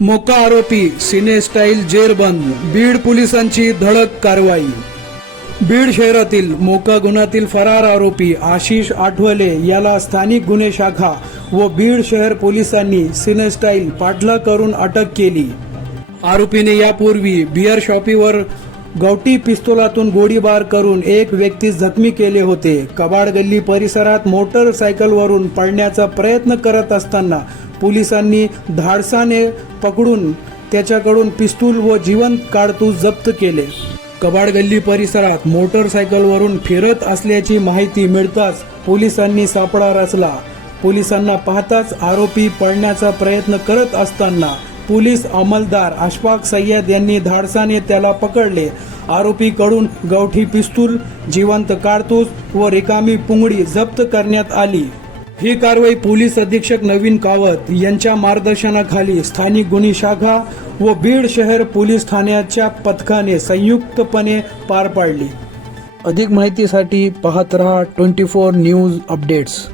मोका आरोपी सिने स्टाईल जेरबंद. बीड पोलिसांची धडक कारवाई. बीड शहरातील मोका गुन्ह्यातील फरार आरोपी आशिष आठवले याला स्थानिक गुन्हे शाखा व बीड शहर पोलिसांनी सिने स्टाईल पाठलाग करून अटक केली. आरोपीने यापूर्वी बियर शॉपीवर गावठी पिस्तुलातून गोळीबार करून एक व्यक्ती जखमी केले होते. कबाड गल्ली परिसरात मोटरसायकलवरून पळण्याचा प्रयत्न करत असताना पोलिसांनी धाडसाने पकडून त्याच्याकडून पिस्तूल व जिवंत कारतूस जप्त केले. कबाड गल्ली परिसरात मोटरसायकलवरून फिरत असल्याची माहिती मिळताच पोलिसांनी सापळा रचला. पोलिसांना पाहताच आरोपी पळण्याचा प्रयत्न करत असताना पोलीस अंमलदार अशफाक सय्यद यांनी धाडसाने त्याला पकडले. आरोपीकडून गावठी पिस्तूल, जिवंत कारतूस व रिकामी पुंगडी जप्त करण्यात आली. ही कारवाई पोलीस अधीक्षक नवीन कावत यांच्या मार्गदर्शनाखाली स्थानिक गुन्हे शाखा व बीड शहर पोलीस ठाण्याच्या पथकाने संयुक्तपणे पार पाडली. अधिक माहितीसाठी पाहत रहा 24 न्यूज अपडेट्स.